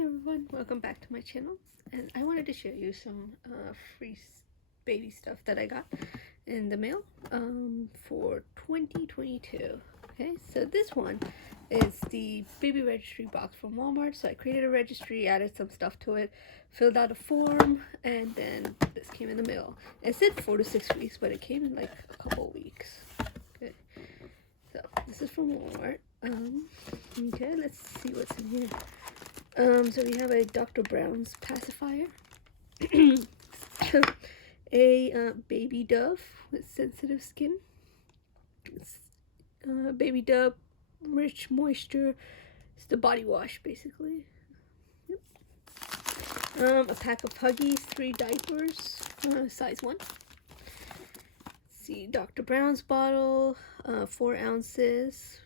everyone, welcome back to my channel, and I wanted to show you some free baby stuff that I got in the mail for 2022. Okay, so this one is the baby registry box from Walmart. So I created a registry, added some stuff to it, filled out a form, and then this came in the mail. It said 4 to 6 weeks, but it came in like a couple weeks. Okay, so this is from Walmart. Okay, let's see what's in here. So we have a Dr. Brown's pacifier, a baby dove with sensitive skin, baby dove rich moisture. It's the body wash basically. Yep. A pack of Huggies, 3 diapers, size 1. Let's see, Dr. Brown's bottle, 4 ounces,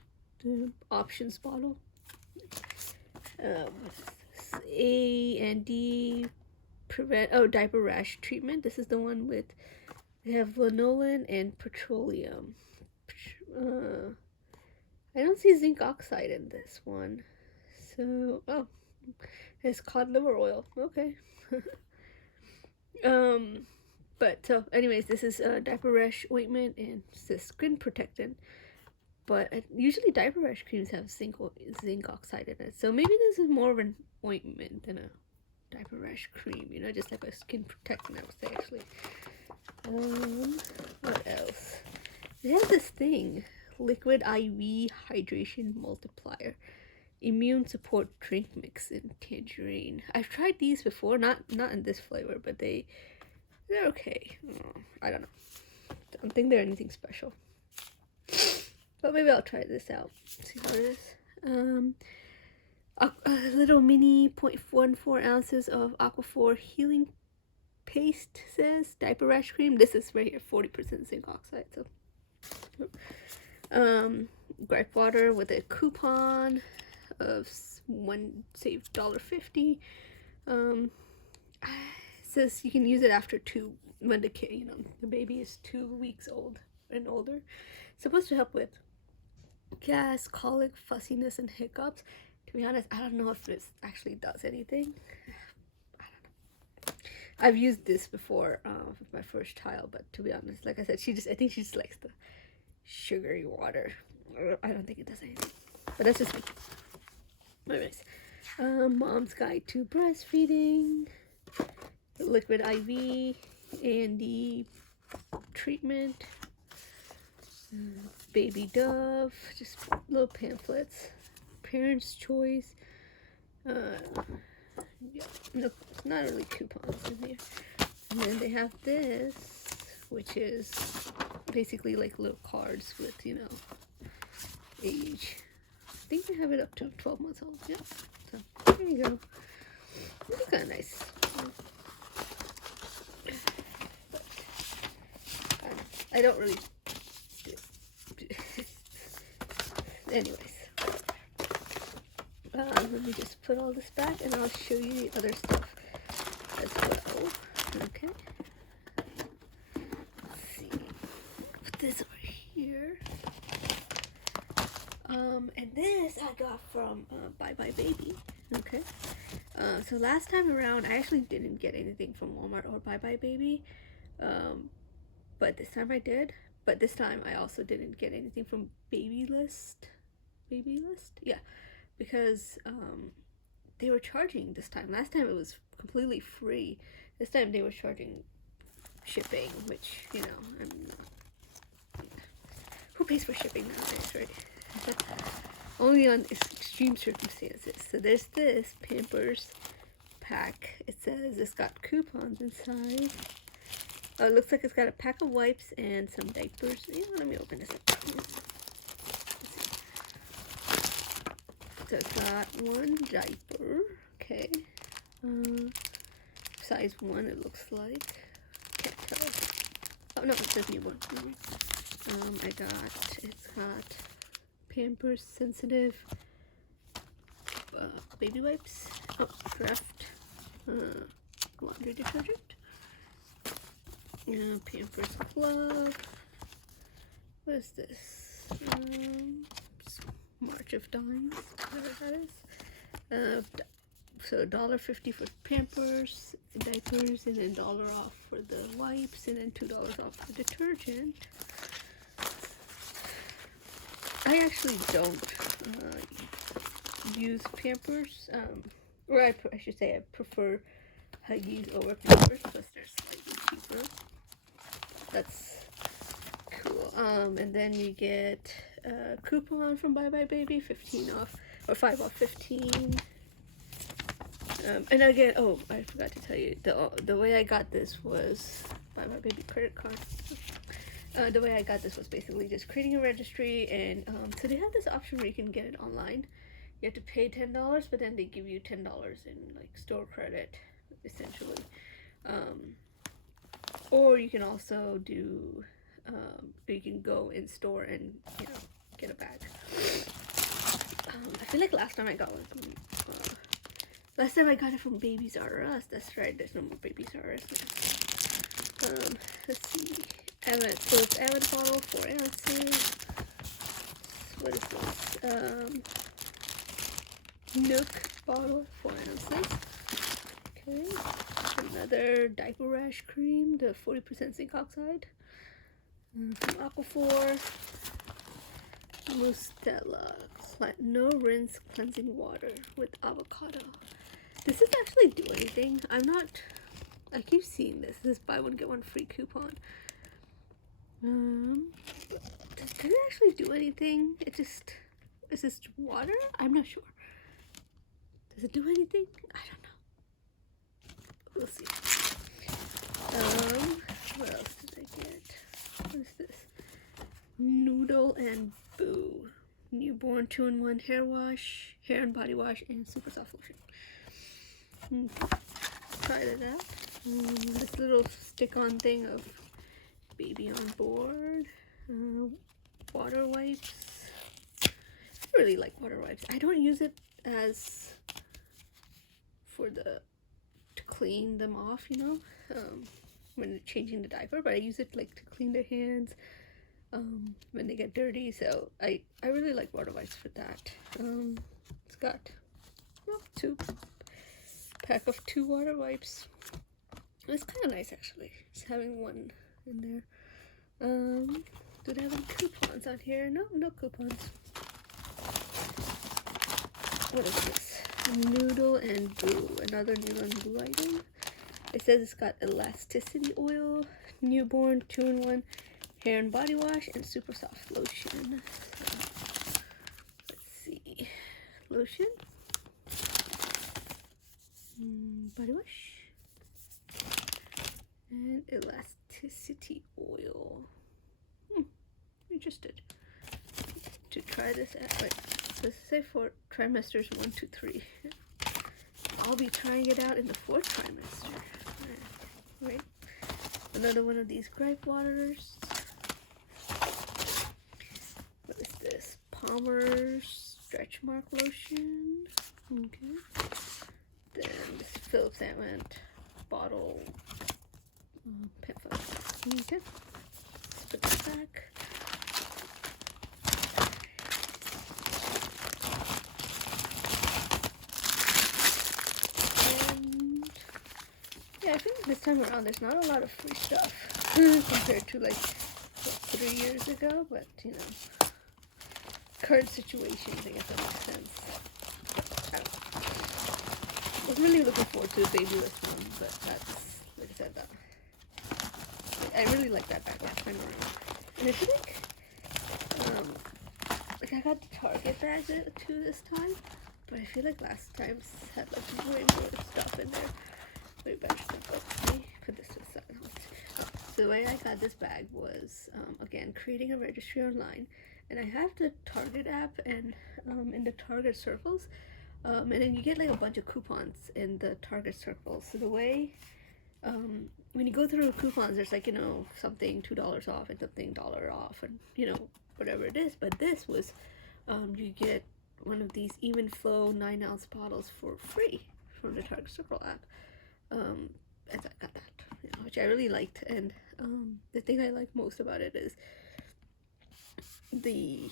the options bottle. A and D diaper rash treatment. This is the one with, they have lanolin and petroleum. I don't see zinc oxide in this one. So, it's cod liver oil. Okay. But so anyways, this is diaper rash ointment, and it says skin protectant. But usually diaper rash creams have zinc oxide in it. So maybe this is more of an ointment than a diaper rash cream, you know, just like a skin protectant, I would say, actually. What else? It has this thing, liquid IV hydration multiplier, immune support drink mix in tangerine. I've tried these before, not in this flavor, but they're okay. I don't know. Don't think they're anything special. But maybe I'll try this out, see how it is. A little mini 0.14 ounces of Aquaphor healing paste, says diaper rash cream. This is right here, 40% zinc oxide. So, gripe water with a coupon of save $1.50. It says you can use it after when the baby is 2 weeks old and older. It's supposed to help with gas, colic, fussiness, and hiccups. To be honest, I don't know if this actually does anything. I don't know. I've used this before with my first child, but to be honest, like I said, I think she just likes the sugary water. I don't think it does anything. But that's just me. Anyways, Mom's Guide to Breastfeeding, liquid IV, and the treatment. Baby dove, just little pamphlets. Parents' choice. Yeah, no, not really coupons in here. And then they have this, which is basically like little cards with, age. I think they have it up to 12 months old. Yeah. So there you go. It's kind of nice. I don't really. Anyways, let me just put all this back, and I'll show you the other stuff as well. Okay. Let's see. Put this over here. And this I got from Buy Baby. Okay. So last time around, I actually didn't get anything from Walmart or Buy Baby. But this time I did. But this time I also didn't get anything from Baby List. Yeah, because they were charging this time. Last time it was completely free. This time they were charging shipping, which, I'm not. Who pays for shipping nowadays, right? Only on extreme circumstances. So there's this Pampers pack. It says it's got coupons inside. Oh, it looks like it's got a pack of wipes and some diapers. Let me open this up. So it's got 1 diaper. Okay. Size 1, it looks like. Can't tell. Oh, no, it says newborn. It's got Pampers sensitive baby wipes. Oh, Draft laundry detergent. Pampers glove. What is this? March of Dimes, whatever that is. so $1.50 for Pampers, diapers, and then $1 off for the wipes, and then $2 off for detergent. I actually don't use Pampers, or I should say I prefer Huggies over Pampers because they're slightly cheaper. That's cool. And then you get a coupon from Buy Baby, 15 off, or 5 off 15. And again, oh, I forgot to tell you, the way I got this was Buy Baby credit card. The way I got this was basically just creating a registry, and so they have this option where you can get it online. You have to pay $10, but then they give you $10 in like store credit, essentially. Or you can also do, you can go in store and get a bag. I feel like last time I got one from, last time I got it from Babies R Us. That's right, there's no more Babies R Us now. Let's see. So it's Avid bottle, 4 ounces. What is this? Nook bottle, 4 ounces. Okay. Another diaper rash cream, the 40% zinc oxide. From Aquaphor. Mustela, no rinse cleansing water with avocado. Does this actually do anything? I keep seeing this buy one get one free coupon. Does it actually do anything? Is this water? I'm not sure. Does it do anything? I don't know. We'll see. What else did I get? What is this? Noodle and Boo. Newborn 2-in-1 hair wash, hair and body wash, and super soft lotion. Try that out. This little stick-on thing of Baby on Board. Water wipes. I really like water wipes. I don't use it as to clean them off, when they're changing the diaper, but I use it like to clean their hands when they get dirty. So I really like water wipes for that. It's got pack of 2 water wipes. It's kind of nice actually, just having one in there. Do they have any coupons on here? No coupons. What is this? Noodle and Boo, another Noodle and Boo item. It says it's got elasticity oil, newborn 2-in-1 hair and body wash, and super soft lotion. So, let's see. Lotion. Body wash. And elasticity oil. Interested to try this out. Wait, does it say for trimesters 1, 2, 3? I'll be trying it out in the 4th trimester. Right. Another one of these gripe waters. What is this? Palmer's stretch mark lotion. Okay. Then this Phillips Ament bottle. Pamphlet. Okay. Let's put this back. I think this time around there's not a lot of free stuff compared to like 3 years ago, but current situations, I guess that makes sense. I was really looking forward to the babyless one, but that's, like I said, I really like that bag last time around. And I feel like I got the Target bag too this time, but I feel like last time had like way more stuff in there. Way better stuff. Let me put this to the side. So the way I got this bag was, again, creating a registry online. And I have the Target app and in the Target circles. And then you get like a bunch of coupons in the Target circles. So the way, when you go through coupons, there's like, something $2 off and something $1 off and, whatever it is. But this was, you get one of these Even Flow 9-ounce bottles for free from the Target Circle app. And I got that, which I really liked. And the thing I like most about it is the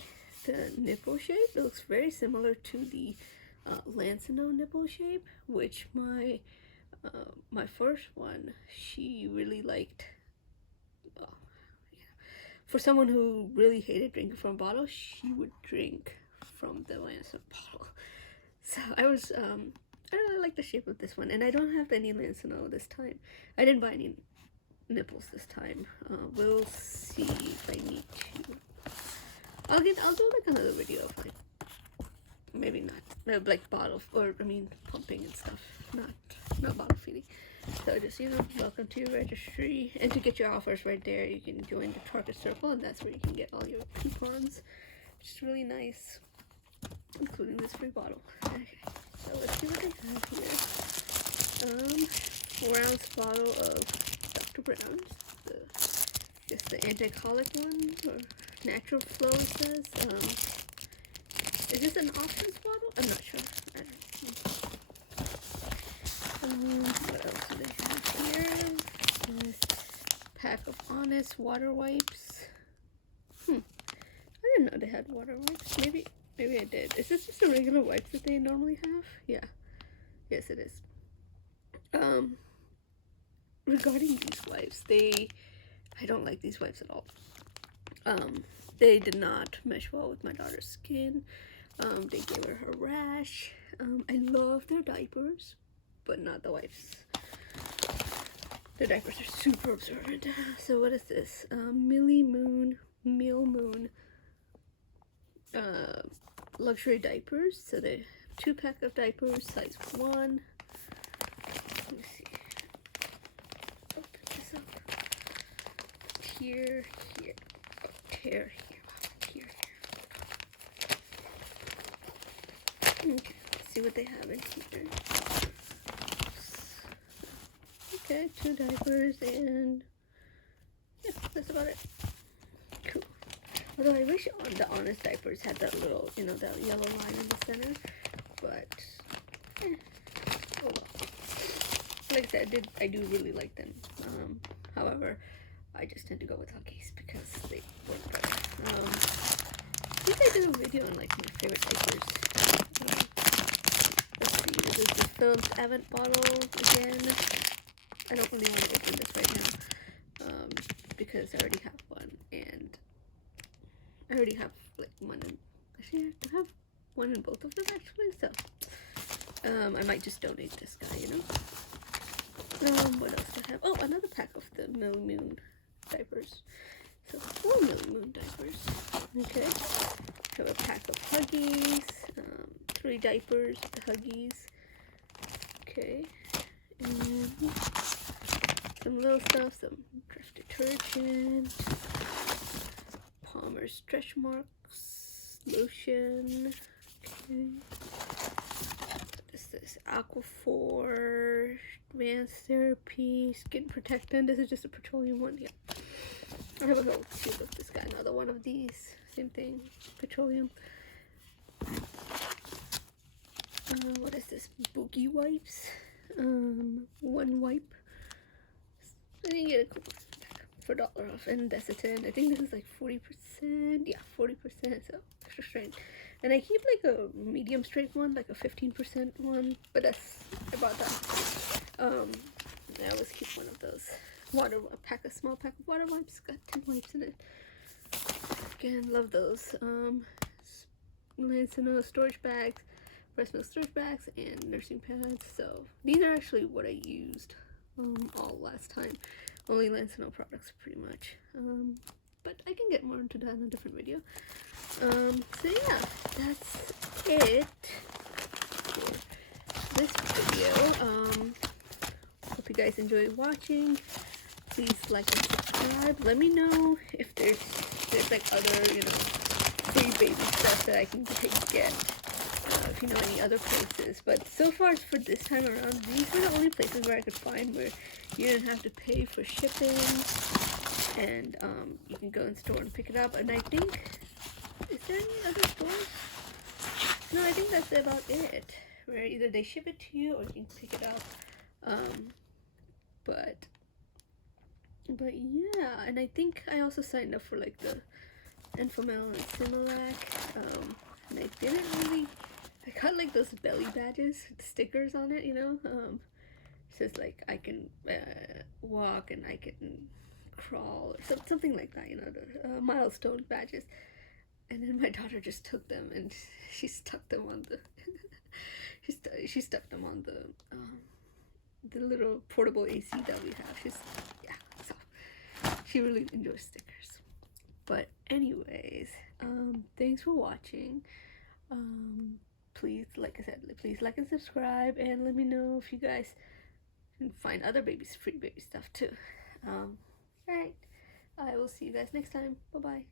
nipple shape. It looks very similar to the Lancino nipple shape, which my first one, she really liked. Oh, yeah. For someone who really hated drinking from a bottle, she would drink from the Lancino bottle. So I really like the shape of this one, and I don't have any Lancino this time. I didn't buy any nipples this time. We'll see if I need to. I'll do like another video of like, maybe not like bottle, or I mean pumping and stuff, not bottle feeding. So just, welcome to your registry, and to get your offers right there, you can join the Target Circle, and that's where you can get all your coupons, which is really nice, including this free bottle. Okay, so let's see what they have here. 4-ounce bottle of Dr. Brown's, just the anti-colic one, or natural flow, it says. Is this an options bottle? I'm not sure. I don't know. What else do they have here? This pack of Honest water wipes. I didn't know they had water wipes. Maybe I did. Is this just a regular wipes that they normally have? Yeah. Yes, it is. Regarding these wipes, I don't like these wipes at all. They did not mesh well with my daughter's skin. They gave her a rash. I love their diapers, but not the wipes. The diapers are super absorbent. So what is this? Meal Moon luxury diapers. So they 2-pack of diapers, size 1. Let me see. Open this up. Here. Here. Okay, let's see what they have in here. Okay, 2 diapers, and yeah, that's about it. Cool. Although I wish the Honest diapers had that little, that yellow line in the center, but oh well. Like I said, I do really like them. However, I just tend to go with Huggies because they work better. I think I did a video on like my favorite diapers. Let's see, this is the Philips Avent bottle again. I don't really want to open this right now because I already have one, and I already have like one in, actually I have one in both of them actually, so I might just donate this guy, What else do I have? Oh, another pack of the Millie Moon diapers. So 4 Millie Moon diapers. Okay. Have a pack of Huggies. 3 diapers, the Huggies. Okay. And some little stuff, some Dress detergent, Palmer stretch marks, lotion. Okay. What is this? Aquaphor, advanced therapy, skin protectant. This is just a petroleum one. Yeah. I have a whole tube of this guy. Another one of these. Same thing. Petroleum. What is this? Boogie wipes. 1 wipe. I didn't get a coupon for $1 off, and Desitin. I think this is like 40%. Yeah, 40%. So extra strength. And I keep like a medium strength one, like a 15% one. But I bought that. I always keep one of those. A small pack of water wipes. Got 10 wipes in it. Again, love those. Lancino storage bags, breast milk storage bags, and nursing pads. So these are actually what I used all last time. Only Lancino products, pretty much. But I can get more into that in a different video. So yeah, that's it for this video. Hope you guys enjoyed watching. Please like and subscribe. Let me know if there's like other, free baby stuff that I can get. If you know any other places. But so far for this time around, these were the only places where I could find where you didn't have to pay for shipping, and you can go in store and pick it up. And I think, is there any other stores? No, I think that's about it. Where either they ship it to you or you can pick it up. But yeah, and I think I also signed up for like the Enfamil and Similac, and I didn't really I got like those belly badges with stickers on it, you know. Says like I can walk and I can crawl or something like that, you know, the milestone badges. And then my daughter just took them and she stuck them on the she stuck them on the little portable AC that we have. Yeah, so she really enjoys stickers. But anyways, thanks for watching. Please, like I said, please like and subscribe, and let me know if you guys can find other free baby stuff too. Alright, I will see you guys next time. Bye bye.